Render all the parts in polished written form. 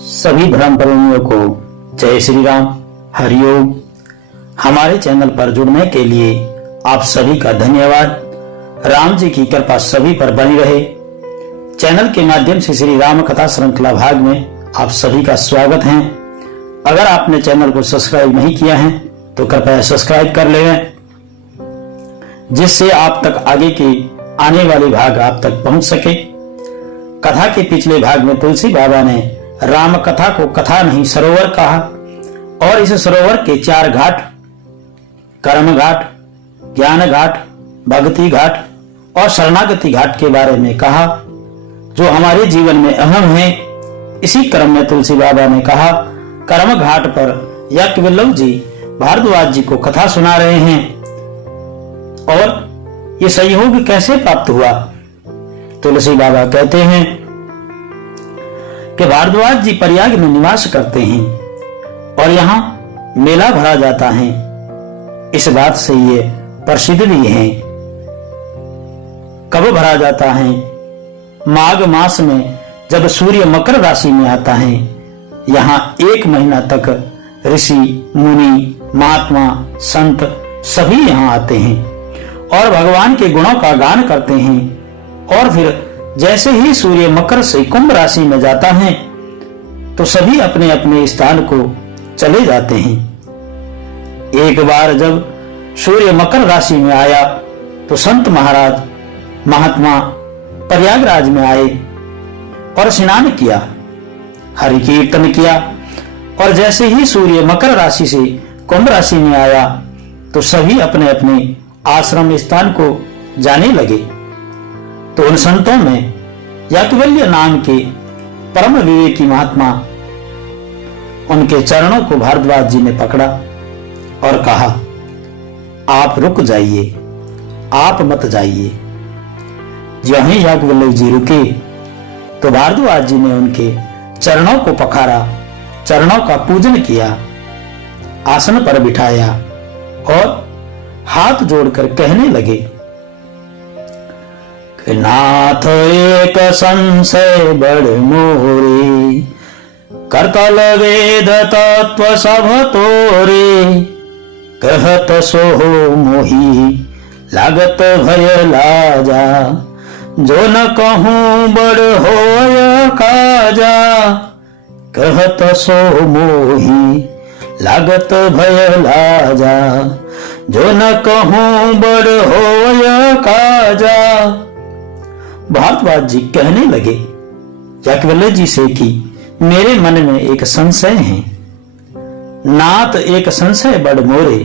सभी धर्म प्रेमियों को जय श्री राम, हरिओम। हमारे चैनल पर जुड़ने के लिए आप सभी का धन्यवाद। राम जी की कृपा सभी पर बनी रहे। चैनल के माध्यम से श्री राम कथा श्रृंखला भाग में आप सभी का स्वागत है। अगर आपने चैनल को सब्सक्राइब नहीं किया है तो कृपया सब्सक्राइब कर लें, जिससे आप तक आगे के आने वाले भाग आप तक पहुंच सके। कथा के पिछले भाग में तुलसी बाबा ने राम कथा को कथा नहीं सरोवर कहा और इस सरोवर के 4 घाट, कर्म घाट, ज्ञान घाट, भक्ति घाट और शरणागति घाट के बारे में कहा, जो हमारे जीवन में अहम है। इसी क्रम में तुलसी बाबा ने कहा, कर्म घाट पर याज्ञवल्क्य जी भारद्वाज जी को कथा सुना रहे हैं और ये सहयोग कैसे प्राप्त हुआ। तुलसी बाबा कहते हैं कि भारद्वाज जी प्रयाग में निवास करते हैं और यहाँ मेला भरा जाता है। इस बात से ये प्रसिद्ध भी है। कब भरा जाता है? माघ मास में, जब सूर्य मकर राशि में आता है। यहाँ 1 महीना तक ऋषि, मुनि, महात्मा, संत सभी यहाँ आते हैं और भगवान के गुणों का गान करते हैं। और फिर जैसे ही सूर्य मकर से कुंभ राशि में जाता है तो सभी अपने अपने स्थान को चले जाते हैं। एक बार जब सूर्य मकर राशि में आया तो संत महाराज, महात्मा प्रयागराज में आए और स्नान किया, हरि कीर्तन किया। और जैसे ही सूर्य मकर राशि से कुंभ राशि में आया तो सभी अपने अपने आश्रम स्थान को जाने लगे। तो उन संतों में याज्ञवल्क्य नाम के परम विवेकी महात्मा, उनके चरणों को भारद्वाज जी ने पकड़ा और कहा, आप रुक जाइए, आप मत जाइए। जो ही याज्ञवल्क्य जी रुके तो भारद्वाज जी ने उनके चरणों को पखारा, चरणों का पूजन किया, आसन पर बिठाया और हाथ जोड़कर कहने लगे कि नाथ एक संशय बड़ मोरे, करतल वेद तत्व सब तोरे, कहत सो मोही लागत भय लाजा, जो न कहूं बड़ होय काजा, कहत सो मोही लागत भय लाजा, जो न कहूं बड़ होय काजा। भारद्वाज जी कहने लगे याज्ञवल्क्य जी से कि मेरे मन में एक संशय है। नाथ एक संशय बड़ मोरे,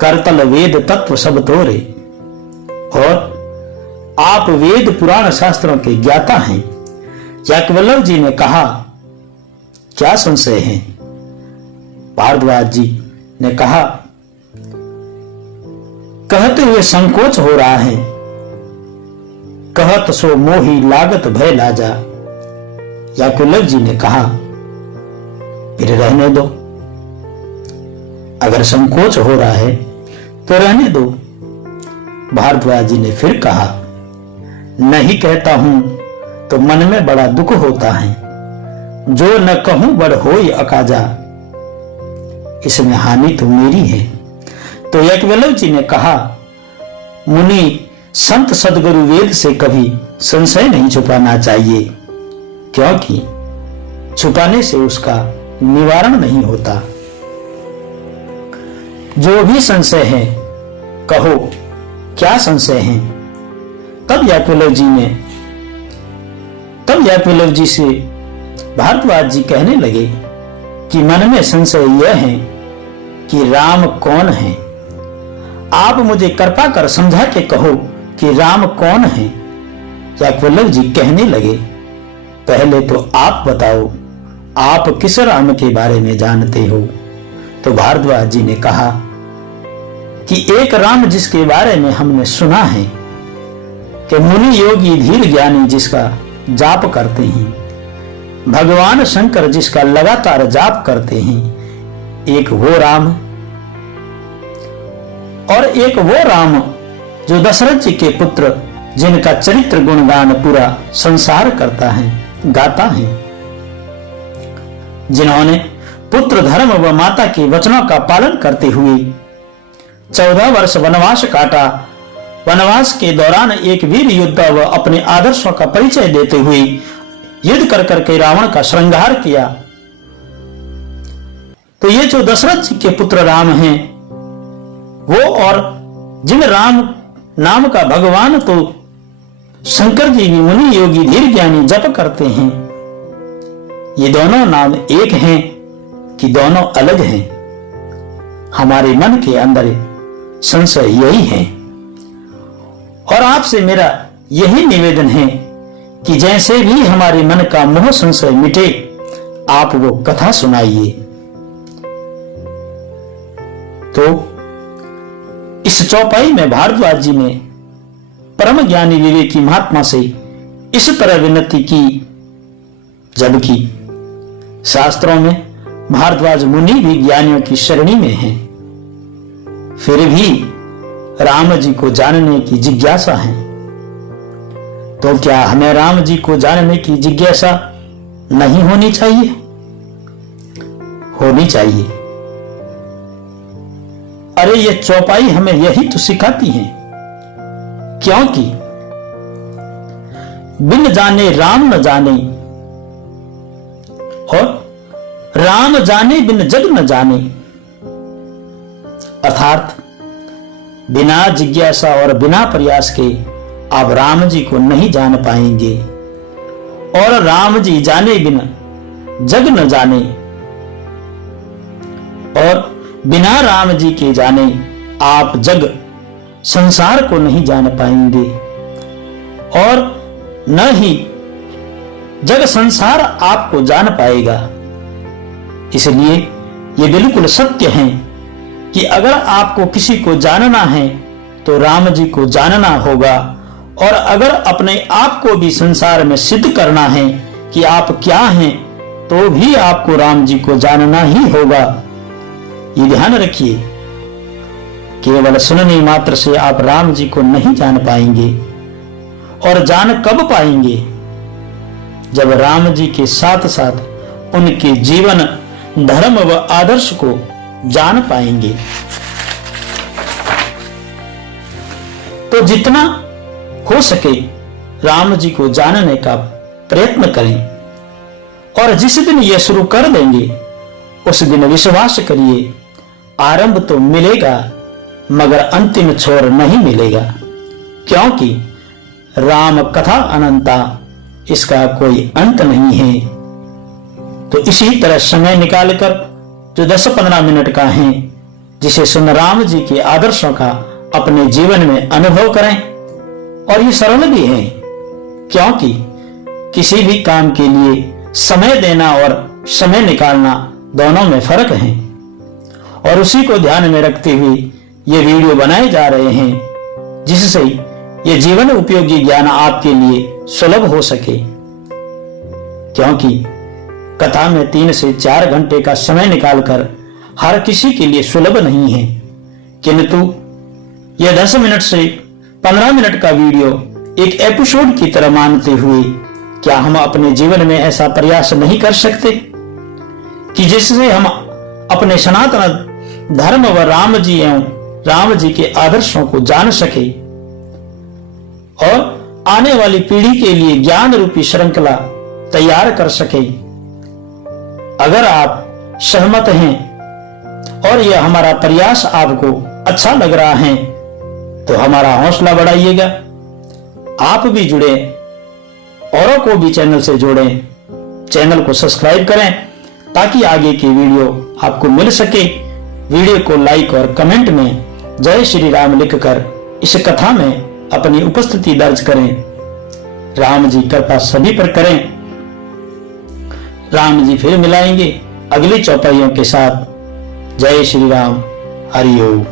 करतल वेद तत्व सब तोरे। और आप वेद पुराण शास्त्रों के ज्ञाता हैं। याज्ञवल्क्य जी ने कहा, क्या संशय है? भारद्वाज जी ने कहा, कहते हुए संकोच हो रहा है। कहत सो मोही लागत भय लाजा। याज्ञवल्क्य जी ने कहा, फिर रहने दो, अगर संकोच हो रहा है तो रहने दो। भारद्वाज जी ने फिर कहा, नहीं कहता हूं तो मन में बड़ा दुख होता है, जो न कहूं बड़ होय अकाजा, इसमें हानि तो मेरी है। तो याज्ञवल्क्य जी ने कहा, मुनि संत सदगुरु वेद से कभी संशय नहीं छुपाना चाहिए, क्योंकि छुपाने से उसका निवारण नहीं होता। जो भी संशय है कहो, क्या संशय है? तब याज्ञवल्क्य जी से भारद्वाज जी कहने लगे कि मन में संशय यह है कि राम कौन है। आप मुझे कृपा कर समझा के कहो कि राम कौन है। याज्ञवल्क्य जी कहने लगे, पहले तो आप बताओ, आप किस राम के बारे में जानते हो। तो भारद्वाज जी ने कहा कि एक राम जिसके बारे में हमने सुना है कि मुनि योगी धीर ज्ञानी जिसका जाप करते हैं, भगवान शंकर जिसका लगातार जाप करते हैं, एक वो राम और एक वो राम जो दशरथ जी के पुत्र, जिनका चरित्र गुणगान पूरा संसार करता है, गाता है। जिन्होंने पुत्र धर्म व माता के वचनों का पालन करते हुए 14 वर्ष वनवास काटा। वनवास के दौरान एक वीर योद्धा व अपने आदर्शों का परिचय देते हुए युद्ध कर करके रावण का श्रृंगार किया। तो ये जो दशरथ जी के पुत्र राम हैं, वो और जिन राम नाम का भगवान तो शंकर जी भी मुनि योगी धीर ज्ञानी जप करते हैं, ये दोनों नाम एक हैं कि दोनों अलग हैं? हमारे मन के अंदर संशय यही है। और आपसे मेरा यही निवेदन है कि जैसे भी हमारे मन का मोह संशय मिटे, आप वो कथा सुनाइए। तो इस चौपाई में भारद्वाज जी ने परम ज्ञानी विवेकी महात्मा से इस तरह विनती की, जबकि शास्त्रों में भारद्वाज मुनि भी ज्ञानियों की श्रेणी में हैं, फिर भी राम जी को जानने की जिज्ञासा है। तो क्या हमें राम जी को जानने की जिज्ञासा नहीं होनी चाहिए? होनी चाहिए। अरे ये चौपाई हमें यही तो सिखाती है, क्योंकि बिन जाने राम न जाने और राम जाने बिन जग न जाने, अर्थात बिना जिज्ञासा और बिना प्रयास के आप राम जी को नहीं जान पाएंगे, और राम जी जाने बिना जग न जाने, और बिना राम जी के जाने आप जग संसार को नहीं जान पाएंगे, और न ही जग संसार आपको जान पाएगा। इसलिए ये बिल्कुल सत्य है कि अगर आपको किसी को जानना है तो राम जी को जानना होगा, और अगर अपने आप को भी संसार में सिद्ध करना है कि आप क्या हैं, तो भी आपको राम जी को जानना ही होगा। ये ध्यान रखिए, केवल सुनने मात्र से आप राम जी को नहीं जान पाएंगे। और जान कब पाएंगे? जब राम जी के साथ साथ उनके जीवन धर्म व आदर्श को जान पाएंगे। तो जितना हो सके राम जी को जानने का प्रयत्न करें, और जिस दिन यह शुरू कर देंगे उस दिन विश्वास करिए, आरंभ तो मिलेगा मगर अंतिम छोर नहीं मिलेगा, क्योंकि राम कथा अनंता, इसका कोई अंत नहीं है। तो इसी तरह समय निकालकर जो 10-15 मिनट का है, जिसे सुन राम जी के आदर्शों का अपने जीवन में अनुभव करें। और ये सरल भी है, क्योंकि किसी भी काम के लिए समय देना और समय निकालना दोनों में फर्क है, और उसी को ध्यान में रखते हुए ये वीडियो बनाए जा रहे हैं, जिससे ये जीवन उपयोगी ज्ञान आपके लिए सुलभ हो सके। क्योंकि कथा में 3 से 4 घंटे का समय निकालकर हर किसी के लिए सुलभ नहीं है, किंतु यह 10 मिनट से 15 मिनट का वीडियो एक एपिसोड की तरह मानते हुए क्या हम अपने जीवन में ऐसा प्रयास नहीं कर सकते कि जिससे हम अपने सनातन धर्म व राम जी एवं राम जी के आदर्शों को जान सके, और आने वाली पीढ़ी के लिए ज्ञान रूपी श्रृंखला तैयार कर सके। अगर आप सहमत हैं और यह हमारा प्रयास आपको अच्छा लग रहा है, तो हमारा हौसला बढ़ाइएगा। आप भी जुड़े, औरों को भी चैनल से जोड़ें, चैनल को सब्सक्राइब करें ताकि आगे की वीडियो आपको मिल सके। वीडियो को लाइक और कमेंट में जय श्री राम लिखकर इस कथा में अपनी उपस्थिति दर्ज करें। राम जी कृपा सभी पर करें। राम जी फिर मिलाएंगे अगली चौपाइयों के साथ। जय श्री राम। हरि ओम।